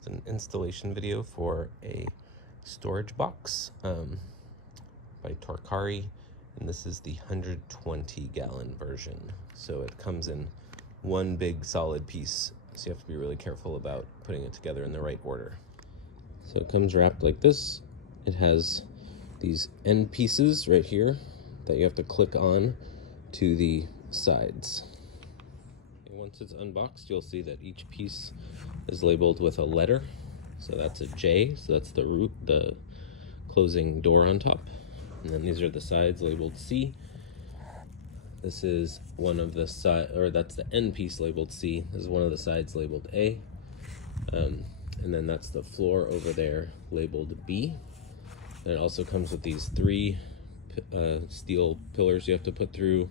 It's an installation video for a storage box by Tarkari, and this is the 120-gallon version. So it comes in one big solid piece, so you have to be really careful about putting it together in the right order. So it comes wrapped like this. It has these end pieces right here that you have to click on to the sides. Once it's unboxed, you'll see that each piece is labeled with a letter. So that's a J, so that's the root, the closing door on top. And then these are the sides labeled C. This is one of the side, or that's the end piece labeled C. This is one of the sides labeled A. And then that's the floor over there labeled B. And it also comes with these three steel pillars you have to put through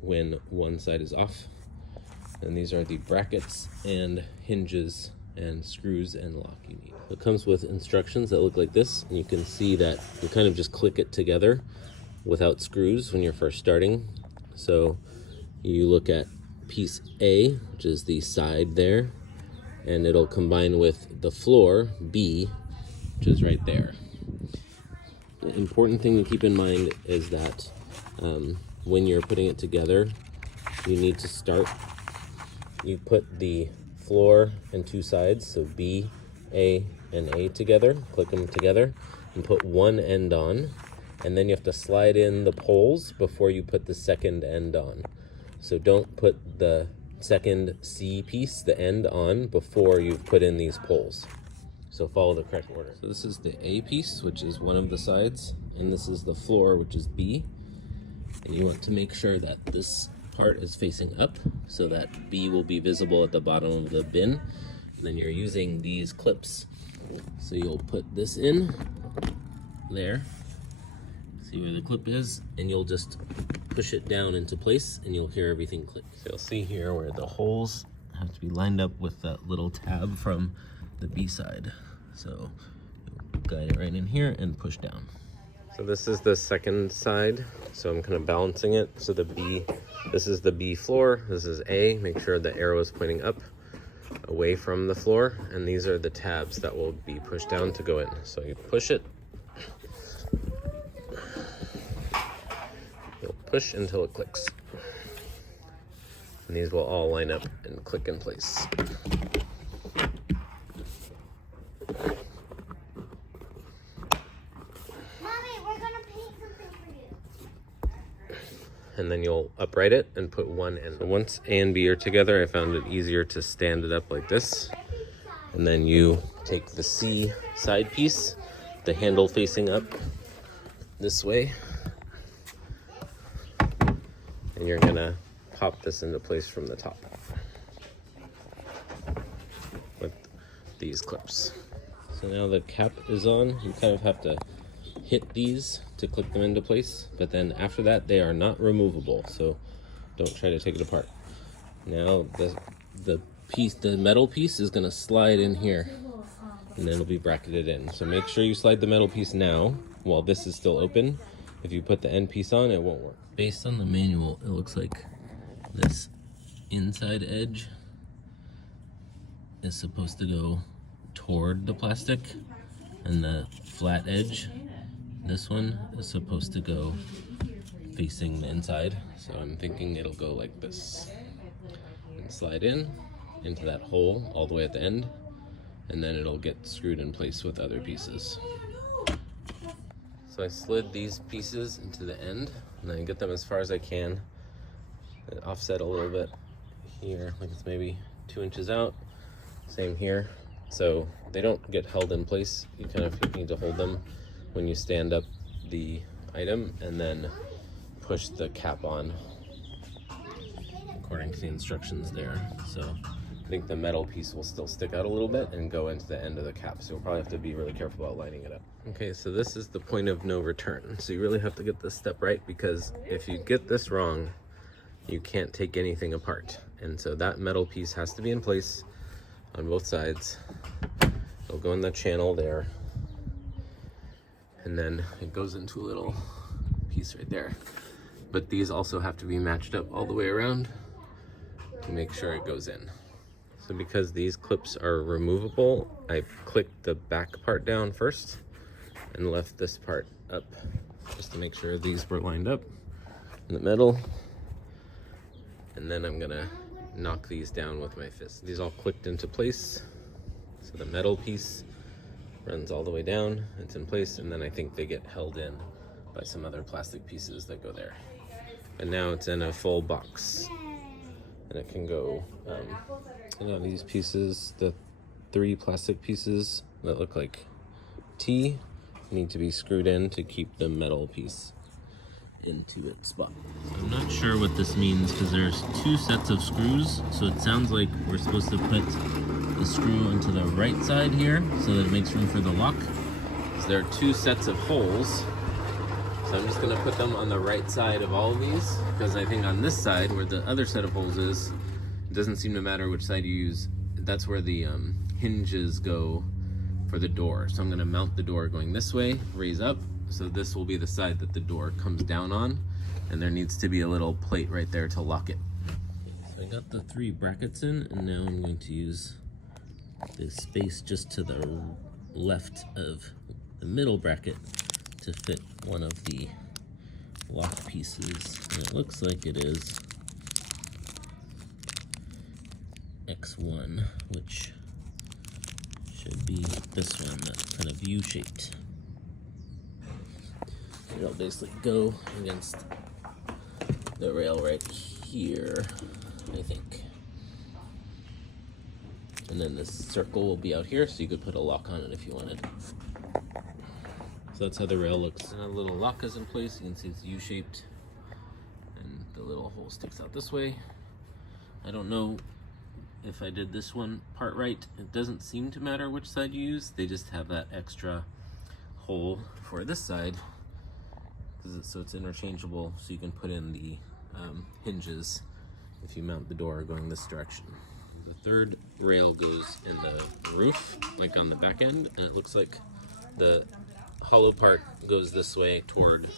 when one side is off. And these are the brackets and hinges and screws and lock you need. It comes with instructions that look like this, and you can see that you kind of just click it together without screws when you're first starting. So you look at piece A, which is the side there, and it'll combine with the floor, B, which is right there. The important thing to keep in mind is that when you're putting it together, you need to start, you put the floor and two sides, so B, A, and A together, click them together, and put one end on, and then you have to slide in the poles before you put the second end on. So don't put the second C piece, the end, on before you've put in these poles. So follow the correct order. So this is the A piece, which is one of the sides, and this is the floor, which is B. And you want to make sure that this part is facing up so that B will be visible at the bottom of the bin. And then you're using these clips. So you'll put this in there, see where the clip is, and you'll just push it down into place and you'll hear everything click. So you'll see here where the holes have to be lined up with that little tab from the B side. So you'll guide it right in here and push down. So this is the second side, so I'm kind of balancing it. So the B, this is the B floor, this is A. Make sure the arrow is pointing up, away from the floor, and these are the tabs that will be pushed down to go in. So you push it, you'll push until it clicks. And these will all line up and click in place. And then you'll upright it and put one end. So once A and B are together, I found it easier to stand it up like this. And then you take the C side piece, the handle facing up this way, and you're gonna pop this into place from the top with these clips. So now the cap is on. You kind of have to hit these to click them into place, but then after that they are not removable, so don't try to take it apart. Now the metal piece is going to slide in here, and then it'll be bracketed in. So make sure you slide the metal piece now while this is still open. If you put the end piece on, it won't work. Based on the manual, it looks like this inside edge is supposed to go toward the plastic, and the flat edge, this one, is supposed to go facing the inside. So I'm thinking it'll go like this and slide in into that hole all the way at the end, and then it'll get screwed in place with other pieces. So I slid these pieces into the end, and then I get them as far as I can. And offset a little bit here, like it's maybe 2 inches out. Same here. So they don't get held in place. You kind of need to hold them when you stand up the item, and then push the cap on according to the instructions there. So I think the metal piece will still stick out a little bit and go into the end of the cap, so you'll probably have to be really careful about lining it up. Okay, so this is the point of no return. So you really have to get this step right, because if you get this wrong, you can't take anything apart. And so that metal piece has to be in place on both sides. It'll go in the channel there, and then it goes into a little piece right there. But these also have to be matched up all the way around to make sure it goes in. So because these clips are removable, I clicked the back part down first and left this part up just to make sure these were lined up in the middle. And then I'm gonna knock these down with my fist. These all clicked into place. So the metal piece runs all the way down, it's in place, and then I think they get held in by some other plastic pieces that go there. And now it's in a full box. And it can go, these pieces, the 3 plastic pieces that look like T, need to be screwed in to keep the metal piece into its spot. I'm not sure what this means because there's 2 sets of screws, so it sounds like we're supposed to put the screw into the right side here so that it makes room for the lock. Because there are 2 sets of holes, so I'm just going to put them on the right side of all of these, because I think on this side where the other set of holes is, it doesn't seem to matter which side you use. That's where the hinges go for the door. So I'm going to mount the door going this way, raise up, so this will be the side that the door comes down on, and there needs to be a little plate right there to lock it. So I got the 3 brackets in, and now I'm going to use the space just to the left of the middle bracket to fit one of the lock pieces, and it looks like it is X1, which should be this one that's kind of U-shaped. It'll basically go against the rail right here, I think. And then this circle will be out here, so you could put a lock on it if you wanted. So that's how the rail looks. And a little lock is in place. You can see it's U-shaped, and the little hole sticks out this way. I don't know if I did this one part right. It doesn't seem to matter which side you use. They just have that extra hole for this side, so it's interchangeable, so you can put in the hinges if you mount the door going this direction. The 3rd rail goes in the roof, like on the back end, and it looks like the hollow part goes this way toward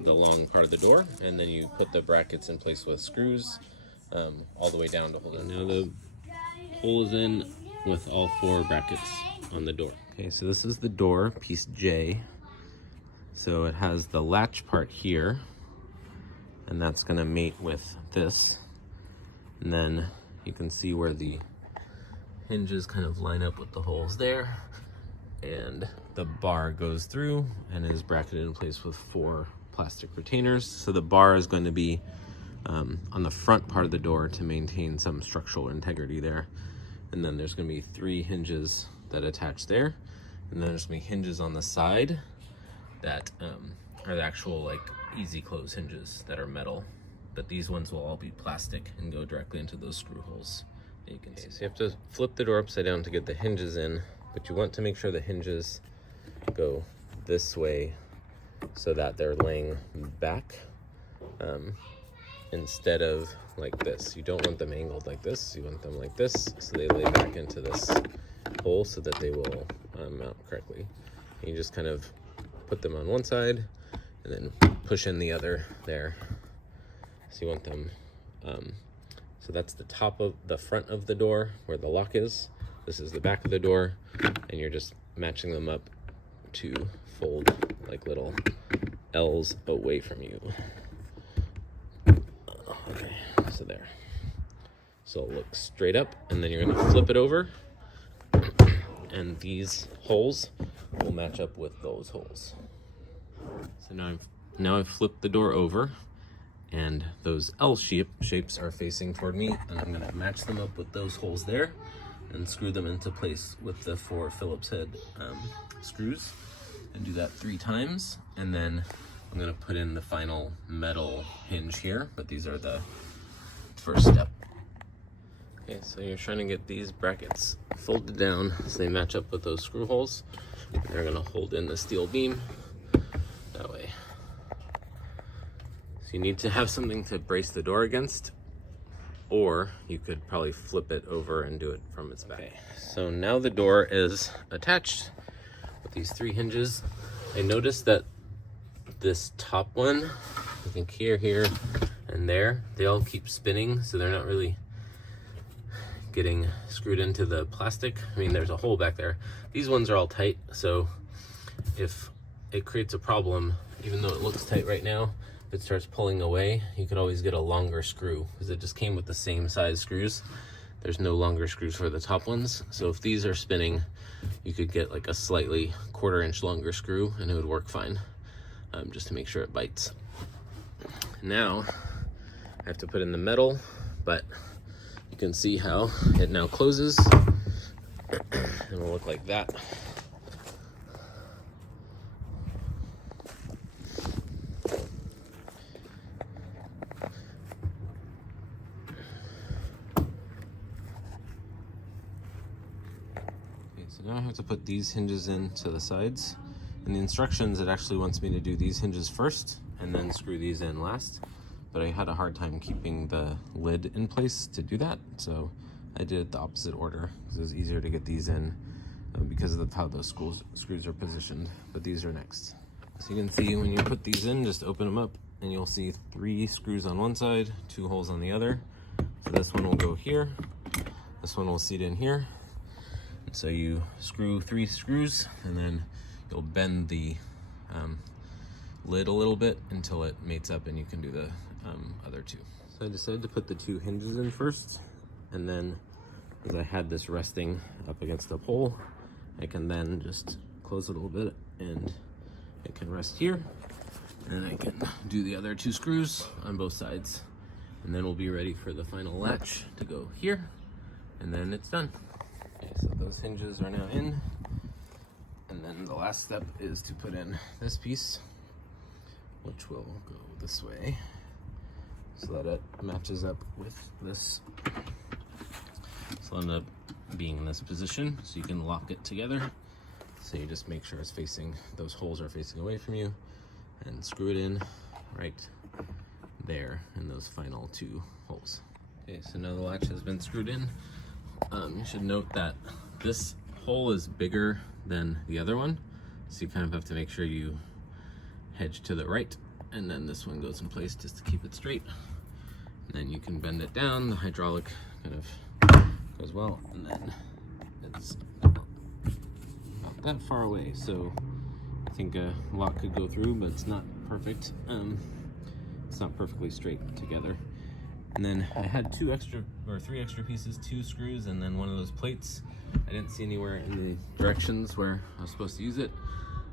the long part of the door, and then you put the brackets in place with screws all the way down to hold it. Now the hole is in with all 4 brackets on the door. Okay, so this is the door, piece J. So it has the latch part here, and that's gonna mate with this. And then you can see where the hinges kind of line up with the holes there. And the bar goes through and is bracketed in place with 4 plastic retainers. So the bar is going to be on the front part of the door to maintain some structural integrity there. And then there's going to be 3 hinges that attach there. And then there's going to be hinges on the side that are the actual like easy close hinges that are metal. But these ones will all be plastic and go directly into those screw holes that you can see. So you have to flip the door upside down to get the hinges in, but you want to make sure the hinges go this way so that they're laying back instead of like this. You don't want them angled like this, you want them like this so they lay back into this hole so that they will mount correctly. And you just kind of put them on one side and then push in the other there. So you want them, so that's the top of the front of the door where the lock is. This is the back of the door, and you're just matching them up to fold like little L's away from you. Okay, so there. So it looks straight up, and then you're gonna flip it over, and these holes will match up with those holes. So now I've flipped the door over, and those L shapes are facing toward me, and I'm gonna match them up with those holes there and screw them into place with the 4 Phillips head screws, and do that 3 times. And then I'm gonna put in the final metal hinge here, but these are the first step. Okay, so you're trying to get these brackets folded down so they match up with those screw holes. And they're gonna hold in the steel beam that way. So you need to have something to brace the door against, or you could probably flip it over and do it from its back. Okay, so now the door is attached with these 3 hinges. I noticed that this top one, I think here, and there, they all keep spinning, so they're not really getting screwed into the plastic. I mean, there's a hole back there. These ones are all tight, so if it creates a problem, even though it looks tight right now, if it starts pulling away, you could always get a longer screw, because it just came with the same size screws. There's no longer screws for the top ones. So if these are spinning, you could get like a slightly 1/4 inch longer screw and it would work fine, just to make sure it bites. Now I have to put in the metal, but you can see how it now closes. It will look like that. So now I have to put these hinges in to the sides. In the instructions, it actually wants me to do these hinges first and then screw these in last. But I had a hard time keeping the lid in place to do that. So I did it the opposite order because it was easier to get these in because of how those screws are positioned. But these are next. So you can see when you put these in, just open them up and you'll see 3 screws on one side, 2 holes on the other. So this one will go here. This one will seat in here. So you screw 3 screws and then you'll bend the lid a little bit until it mates up and you can do the other 2. So I decided to put the 2 hinges in first, and then as I had this resting up against the pole, I can then just close it a little bit and it can rest here, and I can do the other 2 screws on both sides, and then we'll be ready for the final latch to go here, and then it's done. Okay, so those hinges are now in, and then the last step is to put in this piece, which will go this way so that it matches up with this. So it'll end up being in this position so you can lock it together. So you just make sure it's facing, those holes are facing away from you, and screw it in right there in those final 2 holes. Okay, so now the latch has been screwed in. You should note that this hole is bigger than the other one, so you kind of have to make sure you hedge to the right, and then this one goes in place just to keep it straight. And then you can bend it down, the hydraulic kind of goes well, and then it's about that far away, so I think a lock could go through, but it's not perfect. It's not perfectly straight together. And then I had 3 extra pieces, 2 screws, and then one of those plates. I didn't see anywhere in the directions where I was supposed to use it,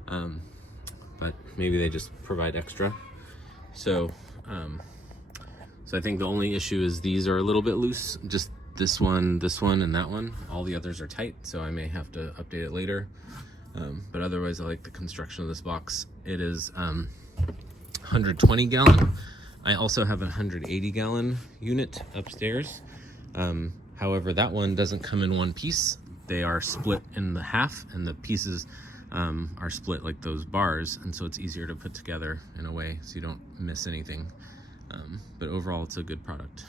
but maybe they just provide extra. So I think the only issue is these are a little bit loose, just this one, and that one. All the others are tight, so I may have to update it later. But otherwise, I like the construction of this box. It is 120 gallon. I also have a 180 gallon unit upstairs. However, that one doesn't come in one piece. They are split in the half, and the pieces are split like those bars, and so it's easier to put together in a way so you don't miss anything. But overall, it's a good product.